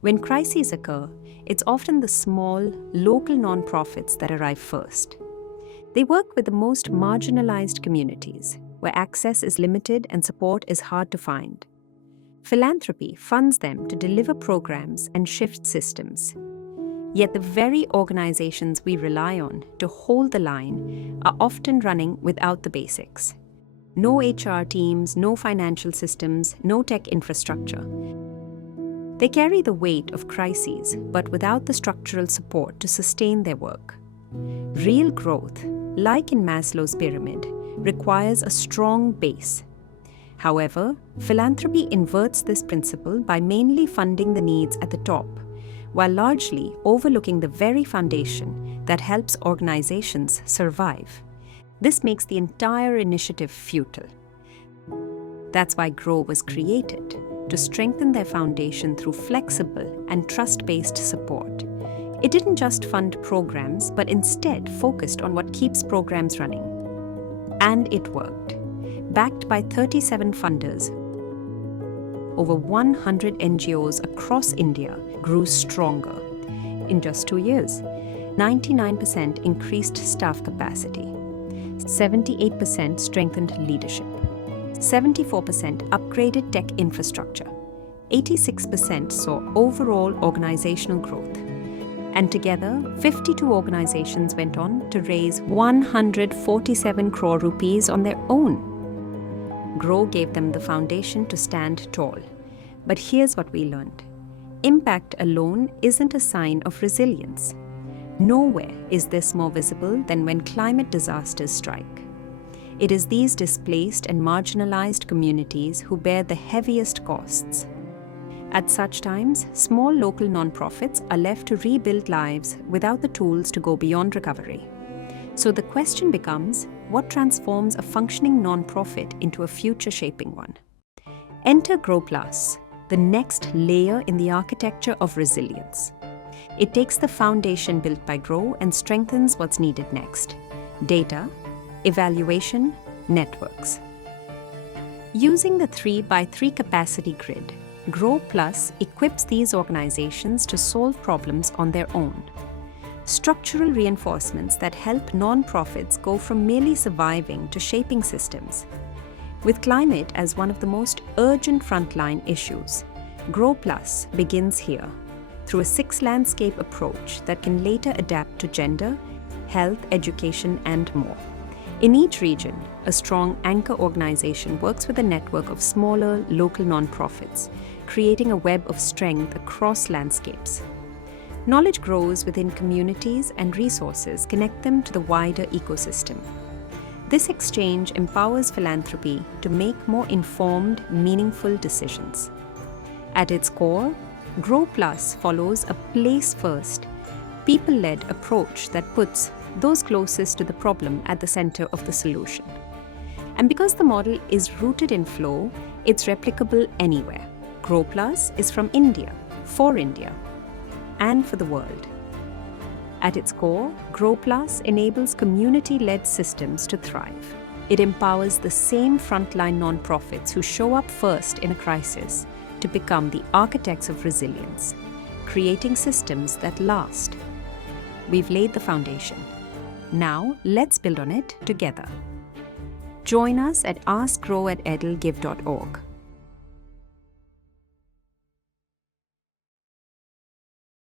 When crises occur, it's often the small, local nonprofits that arrive first. They work with the most marginalized communities, where access is limited and support is hard to find. Philanthropy funds them to deliver programs and shift systems. Yet the very organizations we rely on to hold the line are often running without the basics. No HR teams, no financial systems, no tech infrastructure. They carry the weight of crises, but without the structural support to sustain their work. Real growth, like in Maslow's pyramid, requires a strong base. However, philanthropy inverts this principle by mainly funding the needs at the top, while largely overlooking the very foundation that helps organizations survive. This makes the entire initiative futile. That's why GROW was created, to strengthen their foundation through flexible and trust-based support. It didn't just fund programs, but instead focused on what keeps programs running. And it worked. Backed by 37 funders, over 100 NGOs across India grew stronger. In just 2 years, 99% increased staff capacity, 78% strengthened leadership, 74% upgraded tech infrastructure, 86% saw overall organizational growth. And together, 52 organizations went on to raise 147 crore rupees on their own. GROW gave them the foundation to stand tall. But here's what we learned. Impact alone isn't a sign of resilience. Nowhere is this more visible than when climate disasters strike. It is these displaced and marginalized communities who bear the heaviest costs. At such times, small local nonprofits are left to rebuild lives without the tools to go beyond recovery. So the question becomes, what transforms a functioning nonprofit into a future-shaping one? Enter GROW+, the next layer in the architecture of resilience. It takes the foundation built by GROW and strengthens what's needed next: data, evaluation, networks. Using the 3x3 capacity grid, GROW+ equips these organizations to solve problems on their own. Structural reinforcements that help nonprofits go from merely surviving to shaping systems. With climate as one of the most urgent frontline issues, GROW+ begins here, through a 6-landscape approach that can later adapt to gender, health, education, and more. In each region, a strong anchor organization works with a network of smaller, local nonprofits, creating a web of strength across landscapes. Knowledge grows within communities, and resources connect them to the wider ecosystem. This exchange empowers philanthropy to make more informed, meaningful decisions. At its core, GROW+ follows a place-first, people-led approach that puts those closest to the problem at the center of the solution. And because the model is rooted in flow, it's replicable anywhere. GROW+ is from India, for India, and for the world. At its core, GROW+ enables community-led systems to thrive. It empowers the same frontline nonprofits who show up first in a crisis to become the architects of resilience, creating systems that last. We've laid the foundation. Now, let's build on it together. Join us at askgrow@edelgive.org.